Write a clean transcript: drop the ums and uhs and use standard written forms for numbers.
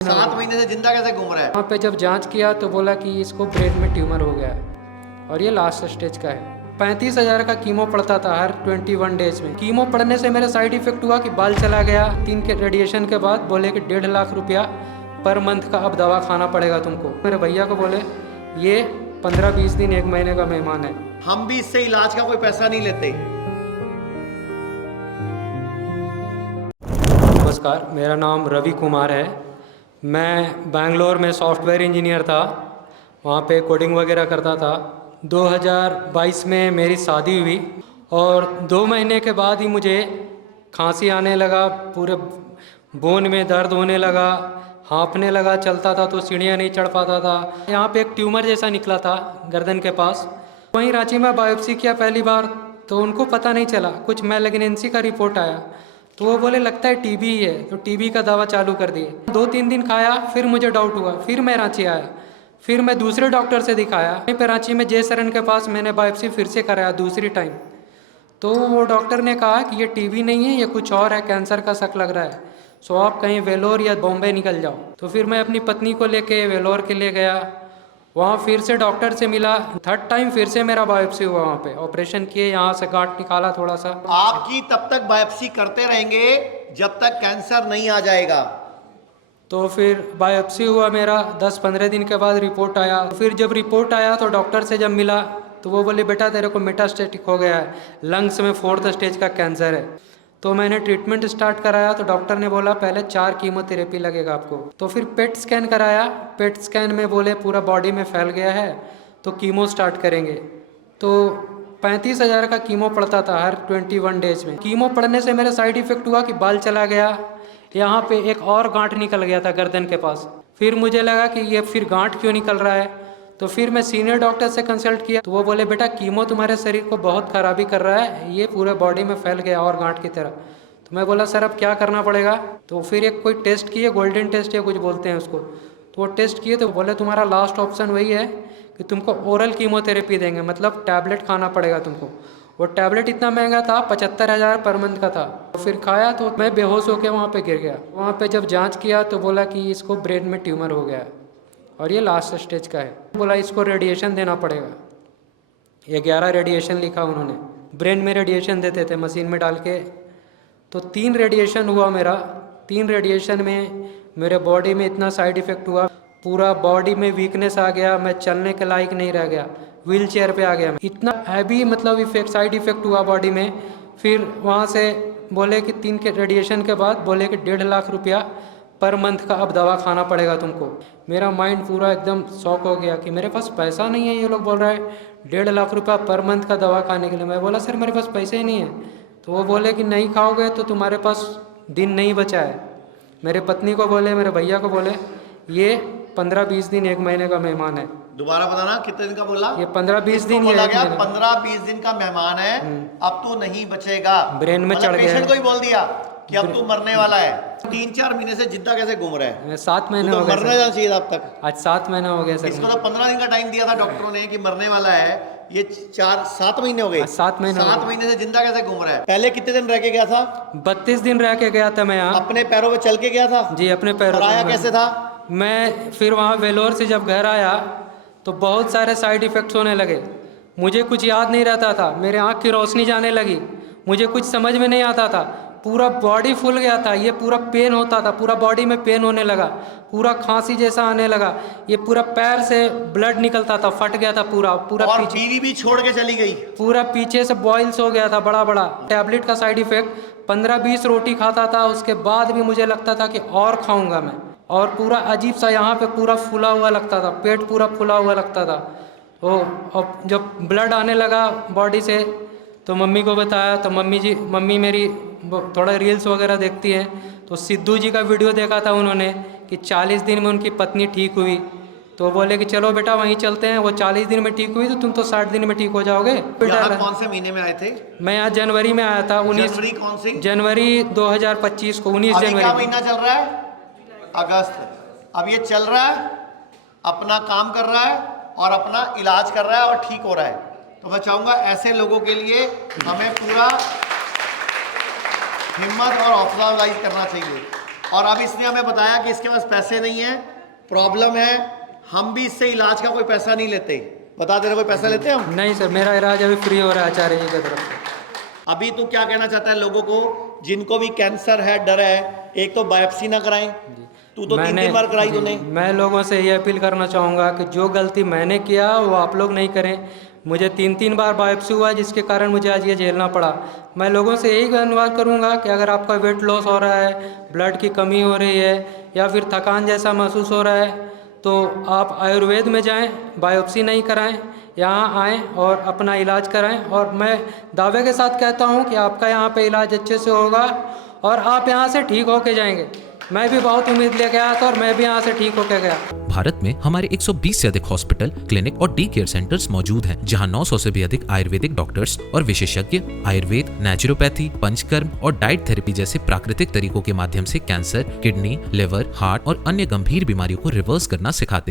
7 महीने से जिंदा कैसे घूम रहा है? वहाँ पे जब जांच किया तो बोला कि इसको ब्रेन में ट्यूमर हो गया है और ये लास्ट स्टेज का है। 35,000 का कीमो पड़ता था हर 21 डेज में। कीमो पड़ने से मेरा साइड इफेक्ट हुआ कि बाल चला गया। 3 के रेडिएशन के बाद बोले कि 1.5 लाख रुपया पर मंथ का अब दवा खाना पड़ेगा तुमको। मेरे भैया को बोले ये 15-20 दिन 1 महीने का मेहमान है। हम भी इससे इलाज का कोई पैसा नहीं लेते। नमस्कार, मेरा नाम रवि कुमार है। मैं बैंगलोर में सॉफ्टवेयर इंजीनियर था, वहाँ पे कोडिंग वगैरह करता था। 2022 में मेरी शादी हुई और 2 महीने के बाद ही मुझे खांसी आने लगा, पूरे बोन में दर्द होने लगा, हाँफने लगा, चलता था तो सीढ़ियाँ नहीं चढ़ पाता था। यहाँ पे एक ट्यूमर जैसा निकला था गर्दन के पास। वहीं रांची में बायोप्सी किया पहली बार तो उनको पता नहीं चला, कुछ मैलिग्नेंसी का रिपोर्ट आया तो वो बोले लगता है टीबी ही है, तो टीबी का दवा चालू कर दिए। 2-3 दिन खाया, फिर मुझे डाउट हुआ, फिर मैं रांची आया, फिर मैं दूसरे डॉक्टर से दिखाया। वहीं पे रांची में जे सरन के पास मैंने बायोप्सी फिर से कराया दूसरी टाइम, तो वो डॉक्टर ने कहा कि ये टीबी नहीं है, ये कुछ और है, कैंसर का शक लग रहा है, सो आप कहीं वेलोर या बॉम्बे निकल जाओ। तो फिर मैं अपनी पत्नी को लेके वेलोर के लिए गया, वहाँ फिर से डॉक्टर से मिला। 3rd टाइम फिर से मेरा बायोप्सी हुआ, वहाँ पे ऑपरेशन किए, यहाँ से गांठ निकाला थोड़ा सा। आपकी तब तक बायोप्सी करते रहेंगे जब तक कैंसर नहीं आ जाएगा। तो फिर बायोप्सी हुआ मेरा, 10-15 दिन के बाद रिपोर्ट आया। फिर जब रिपोर्ट आया तो डॉक्टर से जब मिला तो वो बोले बेटा तेरे को मेटास्टेटिक हो गया है, लंग्स में 4th स्टेज का कैंसर है। तो मैंने ट्रीटमेंट स्टार्ट कराया तो डॉक्टर ने बोला पहले 4 कीमोथेरेपी लगेगा आपको। तो फिर पेट स्कैन कराया, पेट स्कैन में बोले पूरा बॉडी में फैल गया है तो कीमो स्टार्ट करेंगे। तो 35,000 का कीमो पड़ता था हर 21 डेज में। कीमो पड़ने से मेरा साइड इफेक्ट हुआ कि बाल चला गया, यहाँ पे एक और गांठ निकल गया था गर्दन के पास। फिर मुझे लगा कि ये फिर गांठ क्यों निकल रहा है, तो फिर मैं सीनियर डॉक्टर से कंसल्ट किया तो वो बोले बेटा कीमो तुम्हारे शरीर को बहुत खराबी कर रहा है, ये पूरे बॉडी में फैल गया और गांठ की तरह। तो मैं बोला सर अब क्या करना पड़ेगा। तो फिर एक कोई टेस्ट किए, गोल्डन टेस्ट या कुछ बोलते हैं उसको, तो वो टेस्ट किए तो बोले तुम्हारा लास्ट ऑप्शन वही है कि तुमको ओरल कीमोथेरेपी देंगे, मतलब टैबलेट खाना पड़ेगा तुमको। वो टैबलेट इतना महंगा था, 75,000 पर मंथ का था। फिर खाया तो मैं बेहोश होकर वहाँ पे गिर गया। वहाँ पे जब जांच किया तो बोला कि इसको ब्रेन में ट्यूमर हो गया है और ये लास्ट स्टेज का है। बोला इसको रेडिएशन देना पड़ेगा। 11 रेडिएशन लिखा उन्होंने, ब्रेन में रेडिएशन देते थे मशीन में डाल के। तो 3 रेडिएशन हुआ मेरा। 3 रेडिएशन में मेरे बॉडी में इतना साइड इफ़ेक्ट हुआ, पूरा बॉडी में वीकनेस आ गया, मैं चलने के लायक नहीं रह गया, व्हील चेयर पर आ गया। इतना हैवी मतलब इफेक्ट, साइड इफ़ेक्ट हुआ बॉडी में। फिर वहाँ से बोले कि 3 के रेडिएशन के बाद बोले कि 1.5 लाख रुपया पर मंथ का अब दवा खाना पड़ेगा तुमको। मेरा माइंड पूरा एकदम शॉक हो गया कि मेरे पास पैसा नहीं है, ये लोग बोल रहे हैं 1.5 लाख रुपया पर मंथ का दवा खाने के लिए। मैं बोला सर मेरे पास पैसे ही नहीं है। तो वो बोले कि नहीं खाओगे तो तुम्हारे पास दिन नहीं बचा है। मेरे पत्नी को बोले, मेरे भैया को बोले ये 15-20 दिन 1 महीने का मेहमान है। दोबारा बताना कितने दिन का बोला? ये 15-20 दिन बोला गया 15-20 दिन का मेहमान है, अब तो नहीं बचेगा। ब्रेन में चढ़ गया। पेशेंट को ही बोल दिया कि अब तू मरने वाला है। 3-4 महीने से जिद्दा कैसे घूम रहा है? 7 महीने हो गए। मरने जाना चाहिए अब तक। आज 7 महीने हो गए सर। इसको तो 15 दिन का टाइम दिया था डॉक्टरों ने कि मरने वाला है, ये 7 महीने हो गए। 7 महीने से जिंदा कैसे घूम रहा है? पहले कितने दिन रह के गया था? 32 दिन रह के गया था मैं यहाँ। अपने पैरों पे चल के गया था? जी अपने पैरों। आया कैसे था? मैं फिर वहाँ वेलोर से जब घर आया तो बहुत सारे साइड इफ़ेक्ट्स होने लगे। मुझे कुछ याद नहीं रहता था, मेरे आँख की रोशनी जाने लगी, मुझे कुछ समझ में नहीं आता था, पूरा बॉडी फूल गया था, ये पूरा पेन होता था, पूरा बॉडी में पेन होने लगा, पूरा खांसी जैसा आने लगा, ये पूरा पैर से ब्लड निकलता था, फट गया था पूरा और पीछे। बीवी भी छोड़ के चली गई। पूरा पीछे से बॉइल्स हो गया था बड़ा बड़ा। टैबलेट का साइड इफ़ेक्ट, 15-20 रोटी खाता था, उसके बाद भी मुझे लगता था कि और खाऊंगा मैं, और पूरा अजीब सा यहाँ पे पूरा फूला हुआ लगता था, पेट पूरा फूला हुआ लगता था। और जब ब्लड आने लगा बॉडी से तो मम्मी को बताया तो मम्मी मेरी थोड़ा रील्स वगैरह देखती हैं, तो सिद्धू जी का वीडियो देखा था उन्होंने कि 40 दिन में उनकी पत्नी ठीक हुई। तो बोले कि चलो बेटा वहीं चलते हैं, वो 40 दिन में ठीक हुई तो तुम तो 60 दिन में ठीक हो जाओगे। कौन से महीने में आए थे? मैं यहाँ जनवरी में आया था। 19 जनवरी कौन सी? जनवरी 2025 को। 19 जनवरी। क्या महीना चल रहा है? अगस्त। अब ये चल रहा है, अपना काम कर रहा है और अपना इलाज कर रहा है और ठीक हो रहा है। तो मैं चाहूंगा ऐसे लोगों के लिए हमें पूरा हिम्मत और हौसला अफजाई करना चाहिए। और अब इसने हमें बताया कि इसके पास पैसे नहीं है, प्रॉब्लम है, हम भी इससे इलाज का कोई पैसा नहीं लेते। बता दे रहे कोई पैसा लेते हैं हम? नहीं सर, मेरा इलाज अभी फ्री हो रहा है आचार्य जी की तरफ से। अभी तू क्या कहना चाहता है लोगों को जिनको भी कैंसर है, डर है, एक तो बायोप्सी ना कराएं, तू तो 3 बार कराई तूने। मैं लोगों से ये अपील करना चाहूँगा कि जो गलती मैंने किया वो आप लोग नहीं करें। मुझे 3 बार बायोप्सी हुआ जिसके कारण मुझे आज ये झेलना पड़ा। मैं लोगों से यही अनुरोध करूँगा कि अगर आपका वेट लॉस हो रहा है, ब्लड की कमी हो रही है या फिर थकान जैसा महसूस हो रहा है तो आप आयुर्वेद में जाएं, बायोप्सी नहीं कराएं, यहाँ आएँ और अपना इलाज कराएं। और मैं दावे के साथ कहता हूँ कि आपका यहाँ पे इलाज अच्छे से होगा और आप यहाँ से ठीक होके जाएंगे। मैं भी बहुत उम्मीद ले गया था और मैं भी यहाँ से ठीक होके गया। भारत में हमारे 120 से अधिक हॉस्पिटल, क्लिनिक और डी केयर सेंटर्स मौजूद हैं, जहां 900 से भी अधिक आयुर्वेदिक डॉक्टर्स और विशेषज्ञ आयुर्वेद, नेचुरोपैथी, पंचकर्म और डाइट थेरेपी जैसे प्राकृतिक तरीकों के माध्यम से कैंसर, किडनी, लिवर, हार्ट और अन्य गंभीर बीमारियों को रिवर्स करना सिखाते हैं।